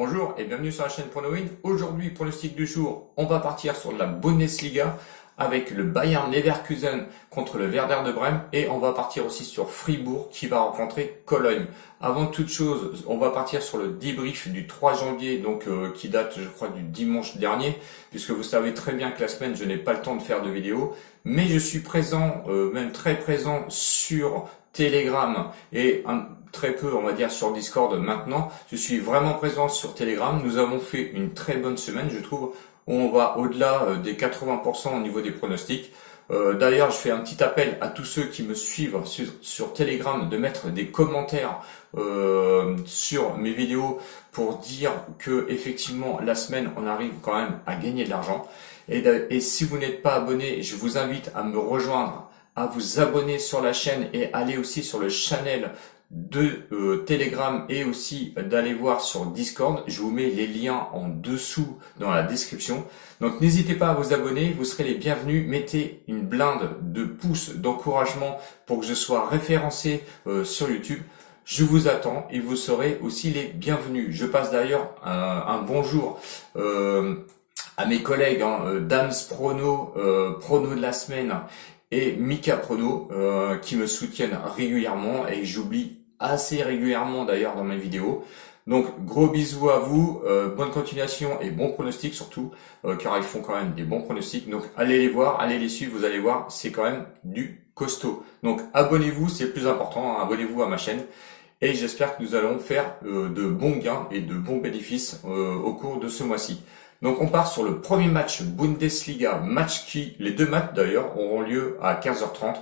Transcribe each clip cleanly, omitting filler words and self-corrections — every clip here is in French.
Bonjour et bienvenue sur la chaîne PronoWin. Aujourd'hui, pronostic du jour, on va partir sur de la Bundesliga avec le Bayern Leverkusen contre le Werder de Brême et on va partir aussi sur Fribourg qui va rencontrer Cologne. Avant toute chose, on va partir sur le débrief du 3 janvier, qui date, je crois, du dimanche dernier, puisque vous savez très bien que la semaine, je n'ai pas le temps de faire de vidéo, mais je suis présent, même très présent sur Telegram et très peu, on va dire, sur Discord maintenant. Je suis vraiment présent sur Telegram. Nous avons fait une très bonne semaine, je trouve, où on va au-delà des 80% au niveau des pronostics. D'ailleurs, je fais un petit appel à tous ceux qui me suivent sur Telegram de mettre des commentaires sur mes vidéos pour dire que effectivement la semaine on arrive quand même à gagner de l'argent. Et si vous n'êtes pas abonné, je vous invite à me rejoindre, à vous abonner sur la chaîne et aller aussi sur le channel de Telegram et aussi d'aller voir sur Discord. Je vous mets les liens en dessous dans la description. Donc n'hésitez pas à vous abonner, vous serez les bienvenus. Mettez une blinde de pouces d'encouragement pour que je sois référencé sur YouTube. Je vous attends et vous serez aussi les bienvenus. Je passe d'ailleurs un bonjour à mes collègues, Dams Prono, Prono de la semaine et Mika Prono qui me soutiennent régulièrement et j'oublie assez régulièrement d'ailleurs dans mes vidéos. Donc gros bisous à vous, bonne continuation et bon pronostic surtout, car ils font quand même des bons pronostics. Donc allez les voir, allez les suivre, vous allez voir, c'est quand même du costaud. Donc abonnez-vous, c'est le plus important, abonnez-vous à ma chaîne. Et j'espère que nous allons faire de bons gains et de bons bénéfices au cours de ce mois-ci. Donc on part sur le premier match Bundesliga, les deux matchs d'ailleurs auront lieu à 15h30.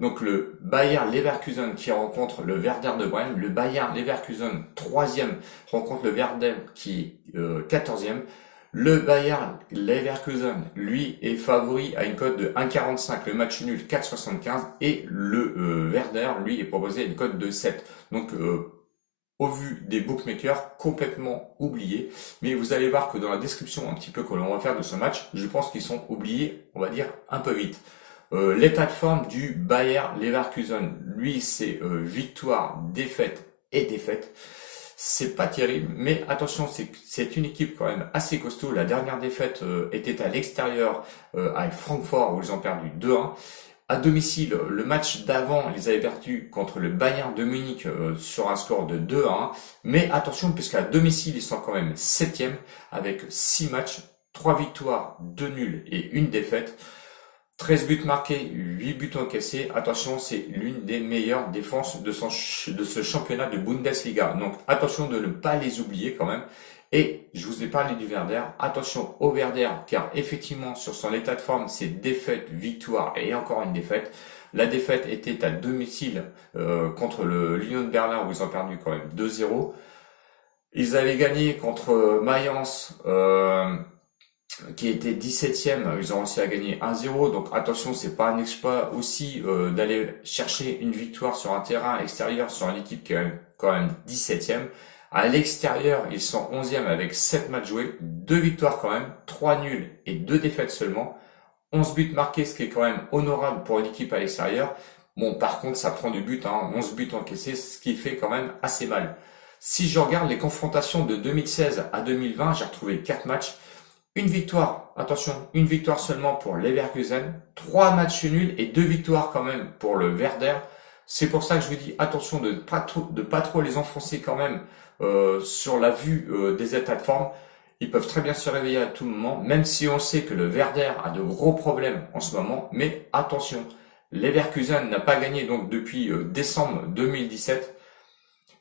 Donc le Bayern Leverkusen qui rencontre le Werder de Brême, le Bayern Leverkusen 3e rencontre le Werder qui est 14e. Le Bayern Leverkusen, lui, est favori à une cote de 1,45, le match nul 4,75 et le Werder, lui, est proposé à une cote de 7. Donc au vu des bookmakers, complètement oubliés. Mais vous allez voir que dans la description un petit peu que l'on va faire de ce match, je pense qu'ils sont oubliés, on va dire, un peu vite. L'état de forme du Bayern Leverkusen, lui, c'est victoire, défaite et défaite. C'est pas terrible, mais attention, c'est une équipe quand même assez costaud. La dernière défaite était à l'extérieur avec Francfort où ils ont perdu 2-1. À domicile, le match d'avant, ils avaient perdu contre le Bayern de Munich sur un score de 2-1. Mais attention, puisqu'à domicile, ils sont quand même 7e avec 6 matchs, 3 victoires, 2 nuls et 1 défaite. 13 buts marqués, 8 buts encaissés. Attention, c'est l'une des meilleures défenses de ce championnat de Bundesliga. Donc attention de ne pas les oublier quand même. Et je vous ai parlé du Werder. Attention au Werder, car effectivement, sur son état de forme, c'est défaite, victoire et encore une défaite. La défaite était à domicile contre le Lyon de Berlin, où ils ont perdu quand même 2-0. Ils avaient gagné contre Mayence, qui était 17e, ils ont réussi à gagner 1-0, donc attention, c'est pas un exploit aussi d'aller chercher une victoire sur un terrain extérieur sur une équipe qui est quand même 17e. À l'extérieur, ils sont 11e avec 7 matchs joués, 2 victoires quand même, 3 nuls et 2 défaites seulement, 11 buts marqués, ce qui est quand même honorable pour une équipe à l'extérieur. Bon, par contre, ça prend du but, 11 buts encaissés, ce qui fait quand même assez mal. Si je regarde les confrontations de 2016 à 2020, j'ai retrouvé 4 matchs. Une victoire, attention, une victoire seulement pour Leverkusen, 3 matchs nuls et 2 victoires quand même pour le Werder. C'est pour ça que je vous dis attention de pas trop les enfoncer quand même sur la vue des états de forme. Ils peuvent très bien se réveiller à tout moment, même si on sait que le Werder a de gros problèmes en ce moment. Mais attention, Leverkusen n'a pas gagné donc depuis décembre 2017.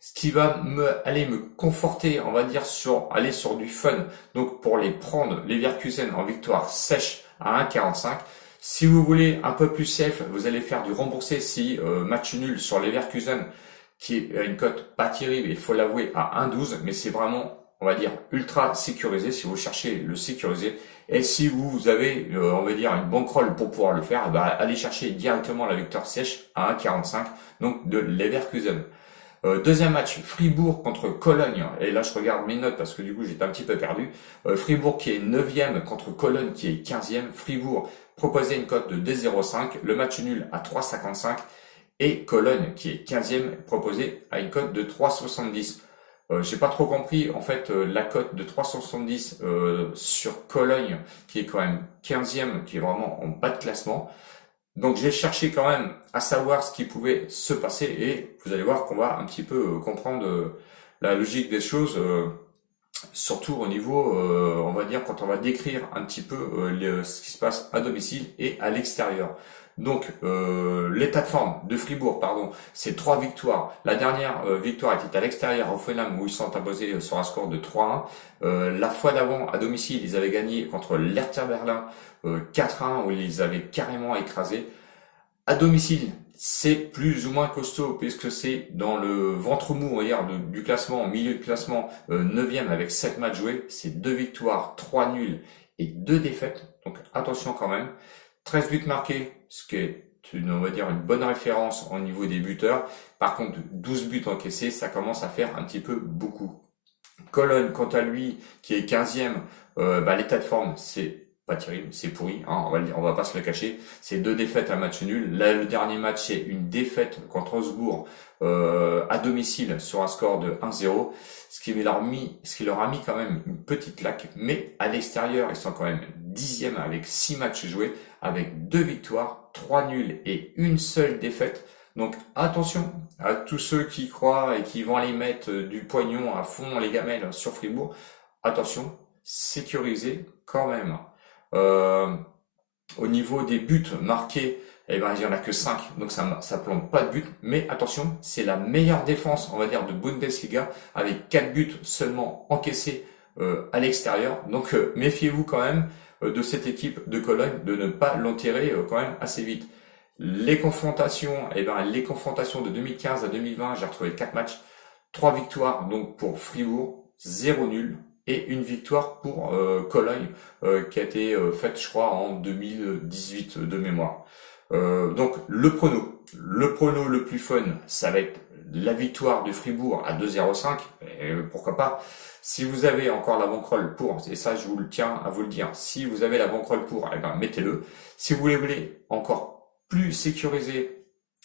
Ce qui va aller me conforter, on va dire, aller sur du fun. Donc, pour les prendre, les Leverkusen en victoire sèche à 1,45. Si vous voulez un peu plus safe, vous allez faire du remboursé si match nul sur les Leverkusen, qui est à une cote pas terrible, il faut l'avouer, à 1,12. Mais c'est vraiment, on va dire, ultra sécurisé si vous cherchez le sécuriser. Et si vous avez, on va dire, une bankroll pour pouvoir le faire, allez chercher directement la victoire sèche à 1,45, donc de Leverkusen. Deuxième match, Fribourg contre Cologne. Et là, je regarde mes notes parce que du coup, j'étais un petit peu perdu. Fribourg qui est 9e contre Cologne qui est 15e. Fribourg proposait une cote de 2,05. Le match nul à 3,55. Et Cologne qui est 15e proposé à une cote de 3,70. J'ai pas trop compris en fait la cote de 370 sur Cologne qui est quand même 15e, qui est vraiment en bas de classement. Donc j'ai cherché quand même à savoir ce qui pouvait se passer et vous allez voir qu'on va un petit peu comprendre la logique des choses, surtout au niveau, on va dire, quand on va décrire un petit peu ce qui se passe à domicile et à l'extérieur. Donc l'état de forme de Fribourg, pardon, c'est 3 victoires. La dernière victoire était à l'extérieur au Fulham où ils sont imposés sur un score de 3-1. La fois d'avant à domicile, ils avaient gagné contre l'Hertha Berlin 4-1 où ils avaient carrément écrasé. À domicile, c'est plus ou moins costaud puisque c'est dans le ventre mou, on va dire, du classement, au milieu de classement, 9e avec 7 matchs joués. C'est 2 victoires, 3 nuls et 2 défaites. Donc attention quand même. 13 buts marqués, ce qui est on va dire une bonne référence au niveau des buteurs. Par contre, 12 buts encaissés, ça commence à faire un petit peu beaucoup. Cologne, quant à lui, qui est 15e, l'état de forme, c'est pas terrible, c'est pourri, hein, on va pas se le cacher. C'est 2 défaites à match nul. Là, le dernier match, c'est une défaite contre Augsbourg à domicile sur un score de 1-0, ce qui leur a mis quand même une petite claque. Mais à l'extérieur, ils sont quand même 10e avec 6 matchs joués, avec 2 victoires, 3 nuls et une seule défaite. Donc attention à tous ceux qui croient et qui vont aller mettre du pognon à fond les gamelles sur Fribourg. Attention, sécurisez quand même. Euh, Au niveau des buts marqués, eh ben, il n'y en a que 5, donc ça plante pas de but. Mais attention, c'est la meilleure défense, on va dire, de Bundesliga, avec 4 buts seulement encaissés à l'extérieur. Donc méfiez-vous quand même de cette équipe de Cologne, de ne pas l'enterrer quand même assez vite. Les confrontations, les confrontations de 2015 à 2020, j'ai retrouvé 4 matchs, 3 victoires donc pour Fribourg, 0 nul et une victoire pour Cologne qui a été faite je crois en 2018 de mémoire. Donc le prono le plus fun, ça va être la victoire de Fribourg à 2,05, et pourquoi pas. Si vous avez encore la banquerolle pour, et ça je vous le tiens à vous le dire, si vous avez la banquerolle pour, mettez-le. Si vous voulez encore plus sécurisé,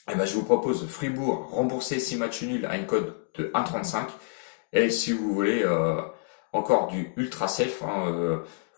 je vous propose Fribourg remboursé 6 matchs nuls à une cote de 1,35. Et si vous voulez encore du ultra safe,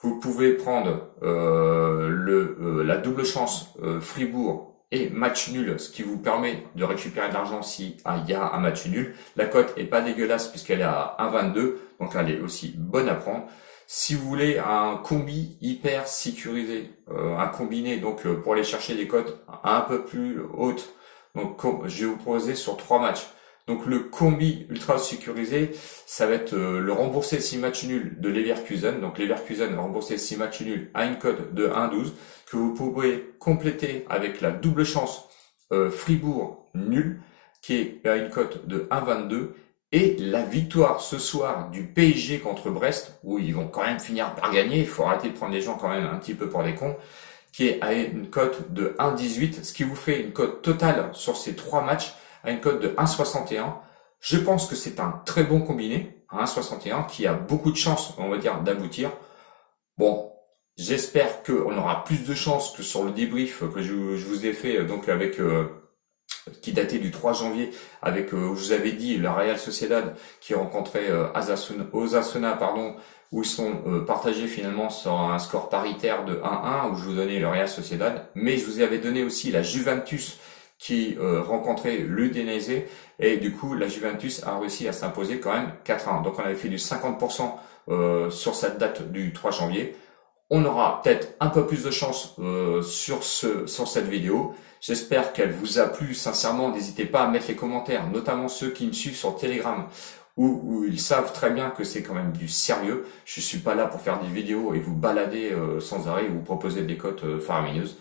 vous pouvez prendre la double chance Fribourg et match nul, ce qui vous permet de récupérer de l'argent si il y a un match nul. La cote est pas dégueulasse puisqu'elle est à 1,22, donc elle est aussi bonne à prendre. Si vous voulez un combi hyper sécurisé, un combiné donc pour aller chercher des cotes un peu plus hautes, donc je vais vous proposer sur 3 matchs. Donc le combi ultra sécurisé, ça va être le remboursé 6 matchs nuls de Leverkusen. Donc Leverkusen remboursé 6 matchs nuls à une cote de 1,12 que vous pouvez compléter avec la double chance Fribourg nul qui est à une cote de 1,22 et la victoire ce soir du PSG contre Brest où ils vont quand même finir par gagner. Il faut arrêter de prendre les gens quand même un petit peu pour des cons, qui est à une cote de 1,18, ce qui vous fait une cote totale sur ces 3 matchs à une cote de 1,61. Je pense que c'est un très bon combiné à 1,61 qui a beaucoup de chances, on va dire, d'aboutir. Bon, j'espère qu'on aura plus de chances que sur le débrief que je vous ai fait donc avec qui datait du 3 janvier avec où je vous avais dit la Real Sociedad qui rencontrait Osasuna pardon, où ils sont partagés finalement sur un score paritaire de 1-1 où je vous donnais le Real Sociedad, mais je vous avais donné aussi la Juventus qui rencontrait l'Udinese et du coup la Juventus a réussi à s'imposer quand même 4-1. Donc on avait fait du 50% sur cette date du 3 janvier. On aura peut-être un peu plus de chance sur cette vidéo. J'espère qu'elle vous a plu. Sincèrement, n'hésitez pas à mettre les commentaires, notamment ceux qui me suivent sur Telegram où ils savent très bien que c'est quand même du sérieux. Je suis pas là pour faire des vidéos et vous balader sans arrêt et vous proposer des cotes faramineuses.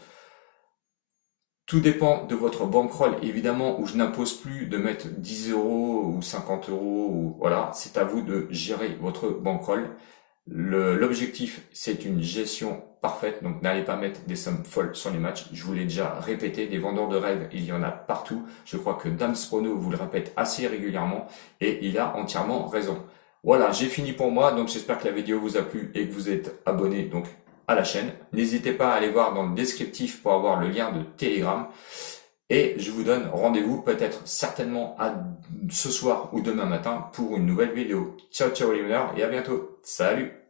Tout dépend de votre bankroll, évidemment, où je n'impose plus de mettre 10 euros ou 50 euros. Ou, voilà, c'est à vous de gérer votre bankroll. L'objectif, c'est une gestion parfaite, donc n'allez pas mettre des sommes folles sur les matchs. Je vous l'ai déjà répété, des vendeurs de rêves, il y en a partout. Je crois que Dams Prono vous le répète assez régulièrement et il a entièrement raison. Voilà, j'ai fini pour moi, donc j'espère que la vidéo vous a plu et que vous êtes abonné donc à la chaîne. N'hésitez pas à aller voir dans le descriptif pour avoir le lien de Telegram. Et je vous donne rendez-vous peut-être certainement ce soir ou demain matin pour une nouvelle vidéo. Ciao ciao les meneurs et à bientôt. Salut!